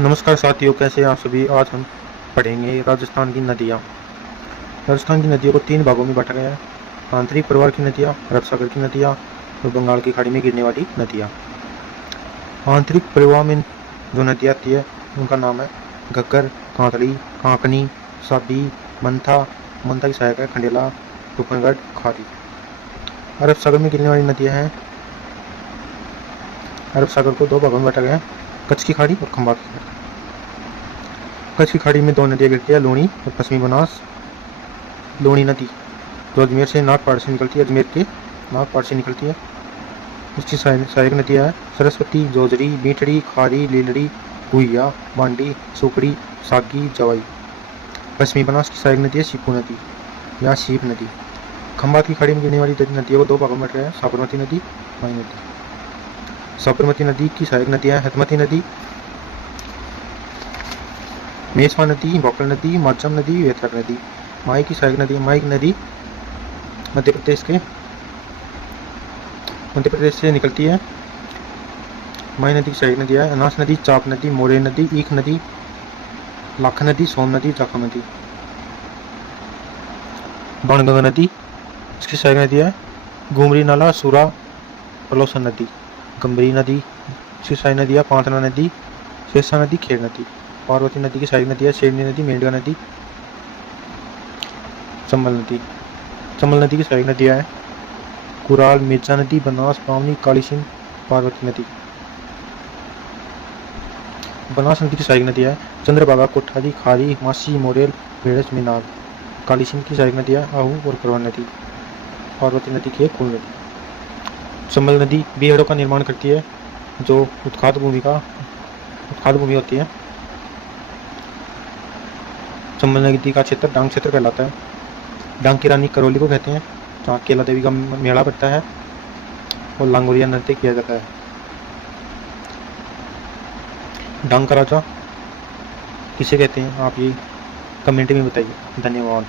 नमस्कार साथियों, कैसे हैं आप सभी। आज हम पढ़ेंगे राजस्थान की नदियाँ। राजस्थान की नदियों को तीन भागों में बांटा गया है। आंतरिक प्रवाह की नदियाँ, अरब सागर की नदियाँ और बंगाल की खाड़ी में गिरने वाली नदियाँ। आंतरिक प्रवाह में जो नदियाँ आती है उनका नाम है घग्गर, कांतड़ी, कांकनी, साबी, मंथा। मंथा की सहायक है खंडेला, टूकनगढ़, खारी। अरब सागर में गिरने वाली नदियाँ हैं। अरब सागर को दो भागों में बांटा गया है, कच्छ की खाड़ी और खंबात की खाड़ी। कच्छ की खाड़ी में दो नदियाँ गिरती है, लूणी और पश्चिमी बनास। लूणी नदी जो अजमेर से नागपाड़ से निकलती है, अजमेर के नागपाड़ से निकलती है। इसकी सहायक नदियाँ है सरस्वती, जोजरी, बीठड़ी, खारी, लीलड़ी, भुइया, बांडी, सुकड़ी, सागी, जवाई। पश्चिमी बनास की सहायक नदी है सीपू नदी या सीप नदी। खंबात की खाड़ी में गिरने वाली नदियों को दो भागों में बांटा गया है, साबरमती नदी, माई नदी। साबरमती नदी की सहायक नदियाँ हैं हथमती नदी, मेसवा नदी, बोकल नदी, माचम नदी, वेतरक नदी। माई की सहायक नदी, माई नदी मध्य प्रदेश से निकलती है। माई नदी की सहायक नदी है अनास नदी, चाप नदी, मोरे नदी, ईख नदी, लाख नदी, सोम नदी, जाखा नदी। बाणगंगा नदी इसकी सहायक नदी है घुमरी नाला, सूरा, पलोसन नदी। गंभीरी नदी इसकी सहायक नदी है पांतना नदी, शेषा नदी, खेर नदी। पार्वती नदी की सहायक नदी है शेरनी नदी, मेंढका नदी, चंबल नदी। चंबल नदी की सहायक नदियाँ है कुराल, मिर्जा नदी, बनास, बामनी, काली सिंध, पार्वती नदी। बनास नदी की सहायक नदियाँ है चंद्रभागा, कोठारी, खारी, मासी, मोरेल, भेड़स, मीनाल। काली सिंध की सहायक नदियाँ आहू और करवन नदी। पार्वती नदी की है कुल नदी। चंबल नदी बीहड़ों का निर्माण करती है जो उत्खात भूमि होती है। चंबल नदी का क्षेत्र डांग क्षेत्र कहलाता है। डांग की रानी करौली को कहते हैं, जहाँ केला देवी का मेला पड़ता है और लांगोरिया नृत्य किया जाता है। डांग का राजा किसे कहते हैं आप ये कमेंट में बताइए। धन्यवाद।